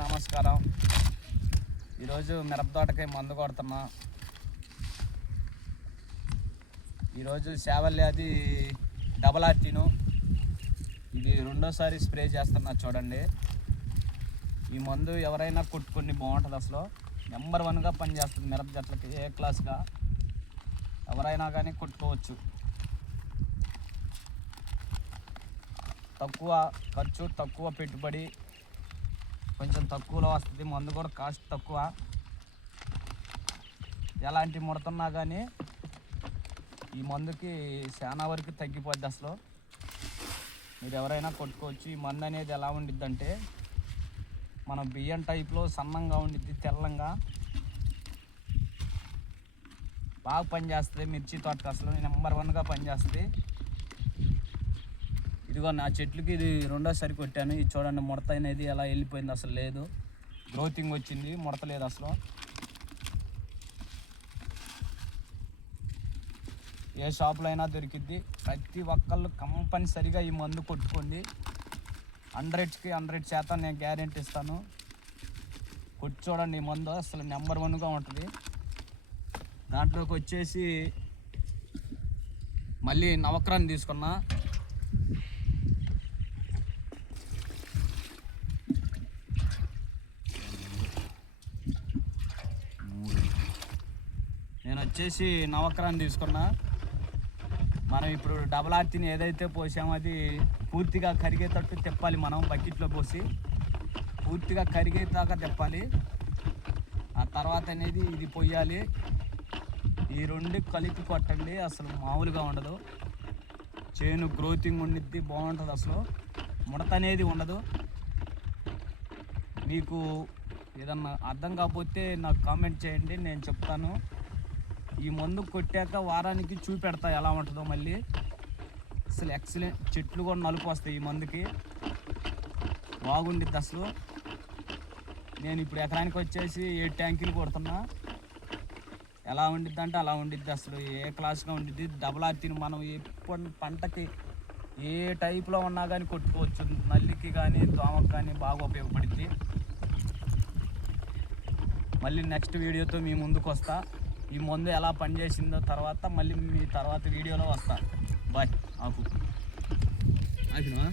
నమస్కారం. ఈరోజు మిరప తోటకి మందు కొడుతున్నా. ఈరోజు శావల్యాది డబల్ ఆర్టీను ఇది రెండోసారి స్ప్రే చేస్తున్నా. చూడండి, ఈ మందు ఎవరైనా కొట్టుకొని బాగుంటుంది. అసలు నెంబర్ 1గా పనిచేస్తుంది మిరప చెట్లకి. ఏ క్లాస్గా ఎవరైనా కానీ కొట్టుకోవచ్చు. తక్కువ ఖర్చు, తక్కువ పెట్టుబడి, కొంచెం తక్కువలో వస్తుంది. మందు కూడా కాస్ట్ తక్కువ. ఎలాంటి ముడుతున్నా కానీ ఈ మందుకి చాలా వరకు తగ్గిపోద్ది. అసలు మీరు ఎవరైనా కొట్టుకోవచ్చు. ఈ మందు అనేది ఎలా ఉండిద్దంటే మన బియ్యం టైప్లో సన్నంగా ఉండిద్ది, తెల్లంగా బాగా పనిచేస్తుంది. మిర్చి తోటకి అసలు నెంబర్ 1గా పనిచేస్తుంది. ఇదిగో నా చెట్లకి ఇది రెండోసారి కొట్టాను. ఇది చూడండి, ముడత అనేది ఎలా వెళ్ళిపోయింది. అసలు లేదు, గ్రోతింగ్ వచ్చింది, ముడత లేదు అసలు. ఏ షాపులో అయినా దొరికిద్ది. ప్రతి ఒక్కళ్ళు కంపల్సరిగా ఈ మందు కొట్టుకోండి. 100కి 100% నేను గ్యారెంటీ ఇస్తాను. కొట్టి చూడండి, ఈ మందు అసలు నెంబర్ 1గా ఉంటుంది. దాంట్లోకి వచ్చేసి మళ్ళీ నవక్రాన్ని తీసుకున్నా. నేను వచ్చేసి నవక్రాన్ని తీసుకున్నా. మనం ఇప్పుడు డబల్ ఆర్టీని ఏదైతే పోసామో అది పూర్తిగా కరిగేటట్టు తిప్పాలి. మనం బకెట్లో పోసి పూర్తిగా కరిగేదాకా తిప్పాలి. ఆ తర్వాత అనేది ఇది పొయ్యాలి. ఈ రెండు కలిపి కొట్టండి. అసలు మామూలుగా ఉండదు. చేను గ్రోతింగ్ ఉండిద్ది, బాగుంటుంది. అసలు ముడత అనేది ఉండదు. మీకు ఏదన్నా అర్థం కాకపోతే నాకు కామెంట్ చేయండి, నేను చెప్తాను. ఈ మందు కొట్టాక వారానికి చూపెడతా ఎలా ఉంటుందో. మళ్ళీ అసలు ఎక్సలెంట్. చెట్లు కూడా నలుపు వస్తాయి ఈ మందుకి, బాగుండిద్ది అసలు. నేను ఇప్పుడు ఎకరానికి వచ్చేసి 7 ట్యాంకీలు కొడుతున్నా. ఎలా ఉండిద్ది అంటే అలా ఉండిద్ది. అసలు ఏ క్లాస్గా ఉండిద్ది. డబల్ ఆర్టీని మనం ఎప్పుడు పంటకి ఏ టైప్లో ఉన్నా కానీ కొట్టుకోవచ్చు. నల్లికి కానీ దోమకి కానీ బాగా ఉపయోగపడుద్ది. మళ్ళీ నెక్స్ట్ వీడియోతో మీ ముందుకు వస్తా. ఈ మందు ఎలా పనిచేసిందో తర్వాత మళ్ళీ మీ తర్వాత వీడియోలో వస్తా. బాయ్. ఆకు ఆకినా